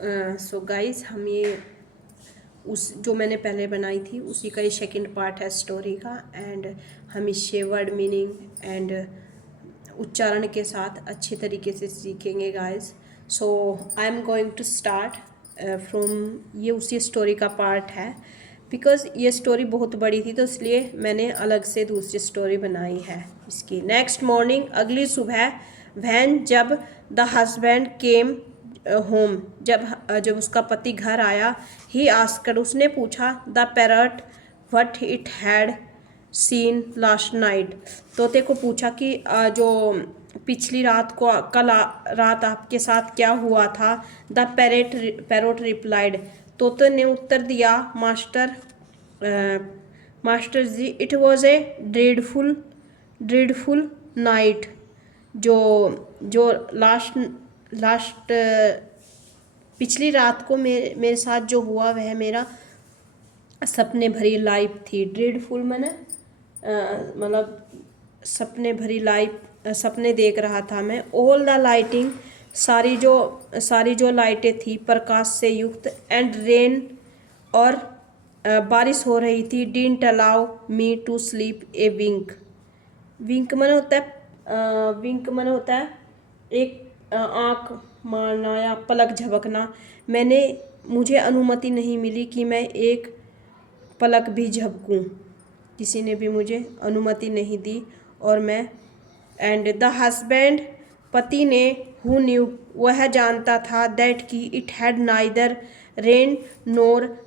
So guys, हम ये उस जो मैंने पहले बनाई थी उसी का ये सेकंड पार्ट है स्टोरी का। एंड हम इससे वर्ड मीनिंग एंड उच्चारण के साथ अच्छे तरीके से सीखेंगे guys. So I am going to start from ये उसी स्टोरी का पार्ट है, बिकॉज़ ये स्टोरी बहुत बड़ी थी तो इसलिए मैंने अलग से दूसरी स्टोरी बनाई है इसकी। नेक्स्ट मॉर्निंग, अगली सुबह, वैन जब द हस्बैंड केम होम, जब उसका पति घर आया, ही आस्क्ड, उसने पूछा, the parrot what it had seen last night, तोते को पूछा कि जो पिछली रात को रात आपके साथ क्या हुआ था। द पैरोट रिप्लाइड, तोते ने उत्तर दिया, master ji, it was a dreadful night, जो जो लास्ट पिछली रात को मेरे साथ जो हुआ वह मेरा सपने भरी लाइफ थी। ड्रेडफुल मैंने मतलब सपने भरी लाइफ, सपने देख रहा था मैं। ऑल द लाइटिंग, सारी जो लाइटें थी प्रकाश से युक्त, एंड रेन, और बारिश हो रही थी। Didn't allow me to sleep a wink, wink मन होता है एक आँख मारना या पलक झपकना। मुझे अनुमति नहीं मिली कि मैं एक पलक भी झपकूं, किसी ने भी मुझे अनुमति नहीं दी। और मैं एंड द हस्बैंड, पति ने, हु न्यू, वह जानता था, दैट की it had neither rain NOR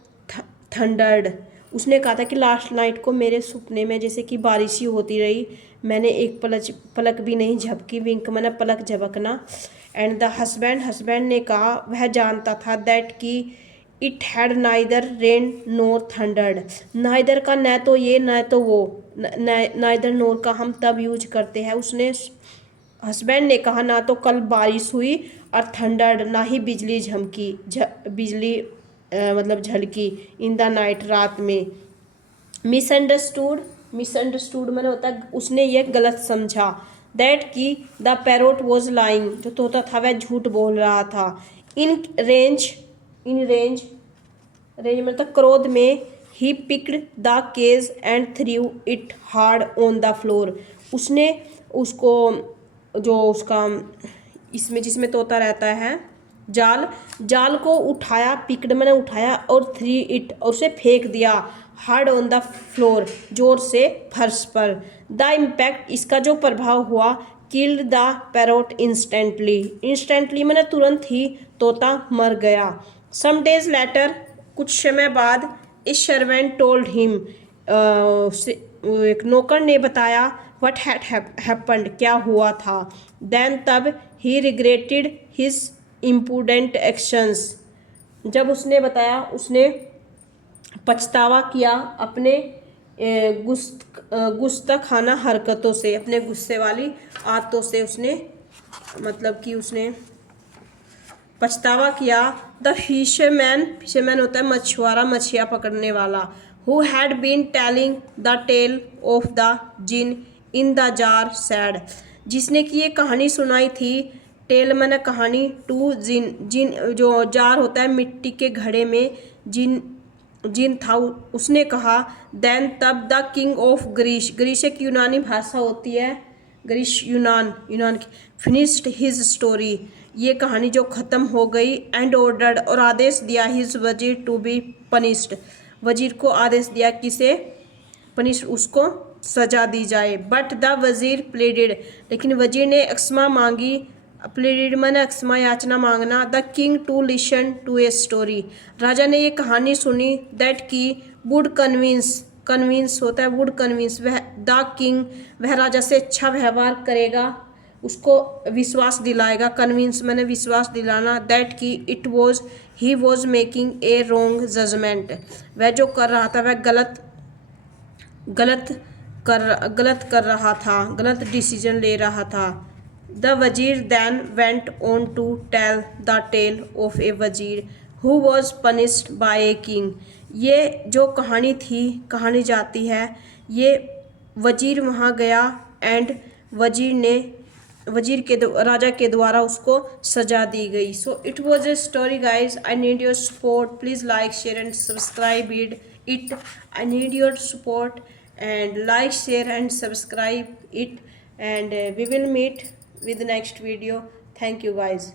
thundered, उसने कहा था कि लास्ट नाइट को मेरे सपने में जैसे कि बारिश ही होती रही, मैंने एक पलक भी नहीं झपकी। विंक मैंने पलक झपकना। एंड द हस्बैंड ने कहा, वह जानता था, दैट की it had neither rain NOR thundered, neither का न तो ये न तो वो, नाइदर नोर का हम तब यूज करते हैं। उसने हस्बैंड ने कहा, ना तो कल बारिश हुई और थंडर्ड, ना ही बिजली झमकी, बिजली मतलब झलकी, इन द नाइट, रात में। मिसअंडरस्टूड मैंने होता है उसने ये गलत समझा। दैट की द पैरोट वॉज लाइंग, जो तोता था वह झूठ बोल रहा था। इन रेंज मतलब क्रोध में, he picked the cage and threw it hard on the floor, उसने उसको जो उसका इसमें जिसमें तोता रहता है जाल को उठाया, पिक्ड मैंने उठाया, और थ्री इट, और उसे फेंक दिया, हार्ड ऑन द फ्लोर, जोर से फर्श पर। द इम्पैक्ट, इसका जो प्रभाव हुआ, किल्ड द पैरोट इंस्टेंटली मैंने तुरंत ही तोता मर गया। सम डेज लेटर, कुछ समय बाद, इस सर्वेंट टोल्ड हिम, एक नौकर ने बताया, व्हाट हैड हैपेंड, क्या हुआ था। देन तब, ही रिग्रेटेड हिज इम्प्रूडेंट एक्शंस, जब उसने बताया उसने पछतावा किया अपने गुस्ताखाना हरकतों से, अपने गुस्से वाली आदतों से उसने मतलब कि उसने पछतावा किया। द फिशरमैन होता है मछुआरा, मछलियाँ पकड़ने वाला। Who had been telling the tale of the jinn in the jar said, जिसने की ये कहानी सुनाई थी। टेल मैंने कहानी, टू जिन जो जार होता है मिट्टी के घड़े में, जिन था, उसने कहा। देन तब, द किंग ऑफ ग्रीस एक यूनानी भाषा होती है, ग्रीस यूनान की, फिनिश्ड हिज स्टोरी, ये कहानी जो ख़त्म हो गई। एंड ऑर्डर्ड, और आदेश दिया, हिज वजीर टू बी पनिश्ड, वजीर को आदेश दिया किसे पनिश, उसको सजा दी जाए। बट द वजीर प्लेडेड, लेकिन वजीर ने क्षमा मांगी। प्लेडेड मैंने क्षमा याचना मांगना। The king to listen to a story, राजा ने ये कहानी सुनी। दैट की वुड कन्विंस होता है, वुड कन्विंस, वह द किंग, वह राजा से अच्छा व्यवहार करेगा, उसको विश्वास दिलाएगा। कन्विंस मैंने विश्वास दिलाना। दैट की he was making a wrong judgement, वह जो कर रहा था वह गलत कर रहा था, गलत डिसीजन ले रहा था। द वजीर then went on to tell the tale of a वजीर who was punished by a king, ये जो कहानी जाती है, ये वजीर वहाँ गया एंड वजीर ने राजा के द्वारा उसको सजा दी गई। So it was a story guys, I need your support, please like share and subscribe it, I need your support and like, share and subscribe it, and we will meet with the next video. Thank you guys.